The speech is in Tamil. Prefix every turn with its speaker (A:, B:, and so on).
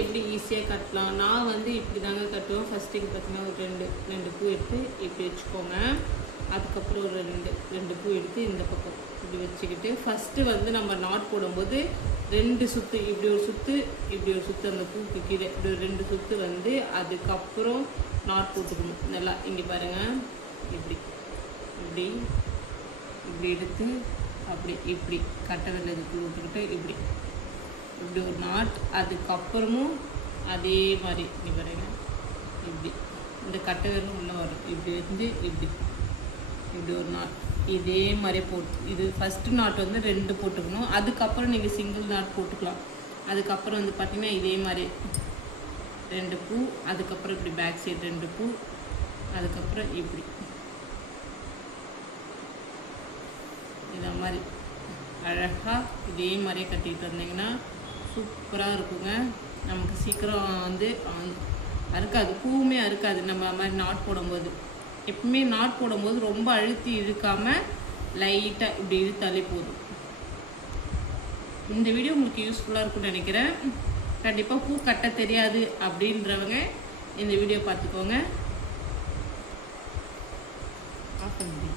A: எப்படி ஈஸியாக கட்டலாம்? நான் வந்து இப்படி தாங்க கட்டுவேன் ஃபஸ்ட்டு பார்த்தீங்கன்னா ஒரு ரெண்டு ரெண்டு பூ எடுத்து இப்படி வச்சுக்கோங்க. அதுக்கப்புறம் ஒரு ரெண்டு ரெண்டு பூ எடுத்து இந்த பக்கம் இப்படி வச்சுக்கிட்டு ஃபஸ்ட்டு வந்து நம்ம நாட் போடும்போது ரெண்டு சுற்று இப்படி ஒரு சுற்று இப்படி ஒரு சுற்று அந்த பூக்கு கீழே. இப்படி ஒரு ரெண்டு சுற்று வந்து அதுக்கப்புறம் நாட் போட்டுக்கணும். நல்லா இங்கே பாருங்கள் இப்படி இப்படி இப்படி எடுத்து அப்படி இப்படி. கட்டை விரல் இதுக்குள்ள விட்டுக்கிட்டு இப்படி. இப்படி ஒரு நாட் அதுக்கப்புறமும் அதே மாதிரி. நீ பாருங்க. இப்படி. இந்த கட்டை விரல் உள்ளே வரும் இப்படி வந்து இப்படி. இப்படி ஒரு நாட் இதே மாதிரி போட்டு. இது ஃபஸ்ட்டு நாட் வந்து ரெண்டு போட்டுக்கணும். அதுக்கப்புறம் நீங்கள் சிங்கிள் நாட் போட்டுக்கலாம். அதுக்கப்புறம் வந்து பார்த்திங்கன்னா இதே மாதிரி. ரெண்டு பூ அதுக்கப்புறம் இப்படி பேக் சைடு ரெண்டு பூ அதுக்கப்புறம் இப்படி. இதை மாதிரி. அழகாக இதே மாதிரியே கட்டிகிட்டு வந்தீங்கன்னா சூப்பராக இருக்குங்க. நமக்கு சீக்கிரம் வந்து அறுக்காது. பூவுமே அறுக்காது. நம்ம மாதிரி நாட் போடும்போது. எப்பவுமே நாட் போடும்போது ரொம்ப அழுத்தி இழுக்காமல் லைட்டாக இப்படி இழுத்தாலே போதும். இந்த வீடியோ உங்களுக்கு யூஸ்ஃபுல்லாக இருக்கும்னு நினைக்கிறேன். கண்டிப்பாக பூ கட்ட தெரியாது அப்படின்றவங்க இந்த வீடியோ பார்த்துக்கோங்க. ஆஃப் பண்ணி